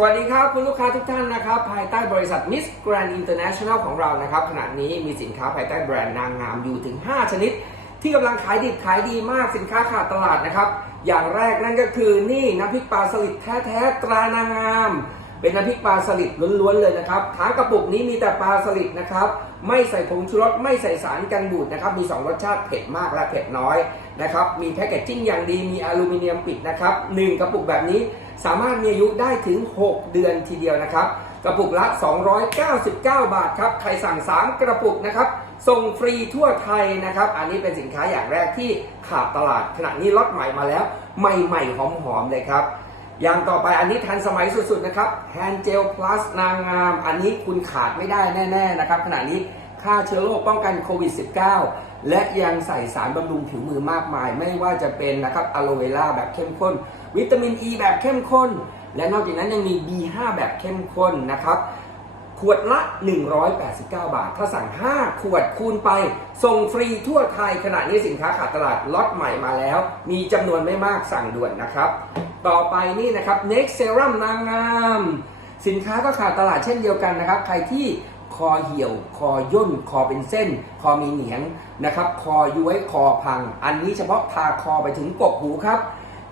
สวัสดีครับ คุณลูกค้าทุกท่านนะครับ ภายใต้บริษัท Miss Grand International ของเรานะครับ ขณะนี้มีสินค้าภายใต้แบรนด์นางงามอยู่ถึง 5 ชนิด ที่กำลังขายดิบขายดีมากสินค้าขาดตลาดนะครับ อย่างแรกนั่นก็คือนี่น้ำพริกปลาสลิดแท้ๆตรานางงาม เป็นน้ำพริกปลาสลิดล้วนๆเลยนะครับทั้งกระปุกนี้มีแต่ปลาสลิดนะครับ ไม่ใส่ผงชูรสไม่ใส่สารกันบูดนะครับ มี 2 รสชาติเผ็ดมากและเผ็ดน้อยนะครับ มีแพคเกจจิ้งอย่างดี มีอลูมิเนียมปิดนะครับ1กระปุกแบบนี้สามารถมีอายุได้ถึง 6 เดือนทีเดียวนะครับ กระปุกละ 299 บาทครับ ใครสั่ง 3 กระปุกนะครับ ส่งฟรีทั่วไทยนะครับ อันนี้เป็นสินค้าอย่างแรกที่ขาดตลาด ขณะนี้ล็อตใหม่มาแล้ว ใหม่ๆหอมๆเลยครับ อย่างต่อไปอันนี้ทันสมัยสุดๆนะครับ Hand Gel Plus นางงาม อันนี้คุณขาดไม่ได้แน่ ๆ นะครับ ขณะนี้ฆ่าเชื้อโรคป้องกันโควิด -19 และยังใส่สารบำรุงผิวมือมากมาย ไม่ว่าจะเป็นนะครับอะโลเวล่าแบบเข้มข้น วิตามินอ e ีแบบเข้มข้น และนอกจากนั้นยังมี B5 แบบเข้มข้นนะครับขวดละ 189 บาท ถ้าสั่ง 5 ขวดคูณไป ส่งฟรีทั่วไทยขณะนี้สินค้าขาดตลาดล็อตใหม่มาแล้ว มีจำนวนไม่มากสั่งด่วนนะครับ ต่อไปนี่นะครับ Next Serum นางงาม สินค้าก็ขาดตลาดเช่นเดียวกันนะครับ ใครที่คอเหี่ยว คอย่น คอเป็นเส้น คอมีเหนียงนะครับ คอย้วย คอพัง อันนี้เฉพาะทาคอไปถึงกกหูครับ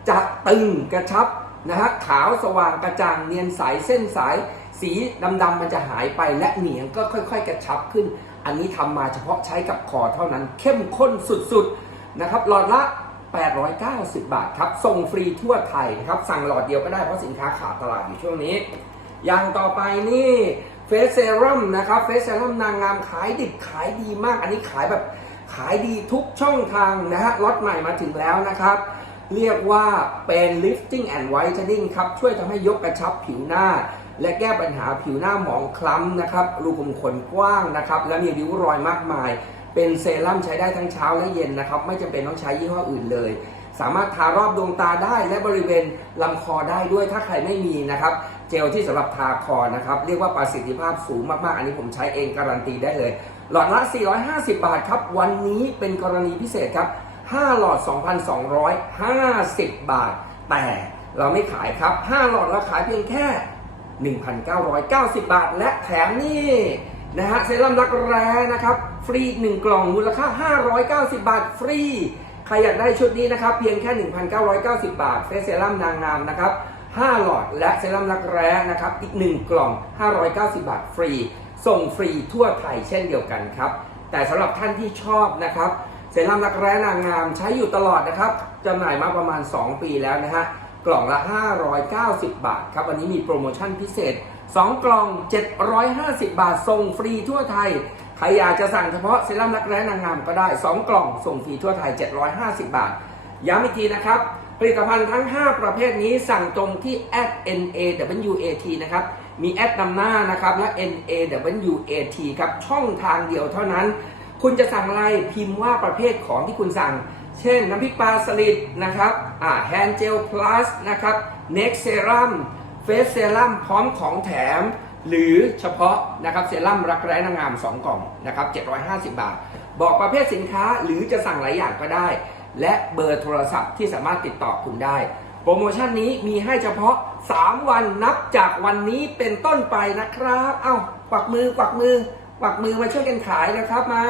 จะตึงกระชับนะฮะ ขาวสว่างกระจ่างเนียนใสเส้นสาย สีดำๆมันจะหายไปและเหนียงก็ค่อย ๆ กระชับขึ้น อันนี้ทำมาเฉพาะใช้กับคอเท่านั้น เข้มข้นสุดๆนะครับ หลอดละ 890 บาทครับ ส่งฟรีทั่วไทยนะครับ สั่งหลอดเดียวก็ได้เพราะสินค้าขาดตลาดอยู่ช่วงนี้ อย่างต่อไปนี่เฟสเซรั่มนะครับ เฟสเซรั่มนางงามขายดิบขายดีมาก อันนี้ขายแบบขายดีทุกช่องทางนะฮะ ล็อตใหม่มาถึงแล้วนะครับ เรียกว่าเป็น lifting and whitening ครับ ช่วยทำให้ยกกระชับผิวหน้า และแก้ปัญหาผิวหน้าหมองคล้ำนะครับ รูขุมขนกว้างนะครับ และมีริ้วรอยมากมาย เป็นเซรั่มใช้ได้ทั้งเช้าและเย็นนะครับ ไม่จำเป็นต้องใช้ยี่ห้ออื่นเลย สามารถทารอบดวงตาได้และบริเวณลำคอได้ด้วยถ้าใครไม่มีนะครับ เจลที่สำหรับทาคอนะครับเรียกว่าประสิทธิภาพสูงมากๆ อันนี้ผมใช้เองการันตีได้เลย หลอดละ 450 บาทครับ วันนี้เป็นกรณีพิเศษครับ 5 หลอด 2,250 บาท แต่เราไม่ขายครับ 5 หลอดเราขายเพียงแค่ 1,990 บาท และแถมนี่ นะฮะเซรั่มรักแร้นะครับ ฟรีอีก1กล่องมูลค่า 590 บาทฟรี ใครอยากได้ชุดนี้นะครับ เพียงแค่ 1,990 บาทเฟสเซรั่มนางงามนะครับ5หลอดและเซรั่มรักแร้นะครับ อีก 1 กล่อง 590 บาทฟรี ส่งฟรีทั่วไทยเช่นเดียวกันครับ แต่สำหรับท่านที่ชอบนะครับเซรั่มรักแร้นางงามใช้อยู่ตลอดนะครับจำหน่ายมาประมาณ 2 ปีแล้วนะฮะกล่องละ 590 บาทครับ วันนี้มีโปรโมชั่นพิเศษ 2 กล่อง 750 บาท ส่งฟรีทั่วไทย ใครอยากจะสั่งเฉพาะเซรั่มรักแร้นางงามก็ได้ 2 กล่อง ส่งฟรีทั่วไทย 750 บาท ย้ำอีกทีนะครับ ผลิตภัณฑ์ทั้ง 5 ประเภทนี้สั่งตรงที่ @nawat นะครับ มีแอดนำหน้านะครับ และ nawat ครับ ช่องทางเดียวเท่านั้น คุณจะสั่งอะไรพิมพ์ว่าประเภทของที่คุณสั่ง เช่น น้ำพริกปลาสลิดนะครับ อ่า hand gel plus นะครับ next serum face serum พร้อมของแถม หรือเฉพาะนะครับเซรั่มรักแร้นางงาม 2 กล่องนะครับ750 บาท บอกประเภทสินค้าหรือจะสั่งหลายอย่างก็ได้ และเบอร์โทรศัพท์ที่สามารถติดต่อคุณได้ โปรโมชั่นนี้มีให้เฉพาะ 3 วันนับจากวันนี้เป็นต้นไปนะครับ เอ้ากวักมือกวักมือกวักมือมาช่วยกันขายนะครับมา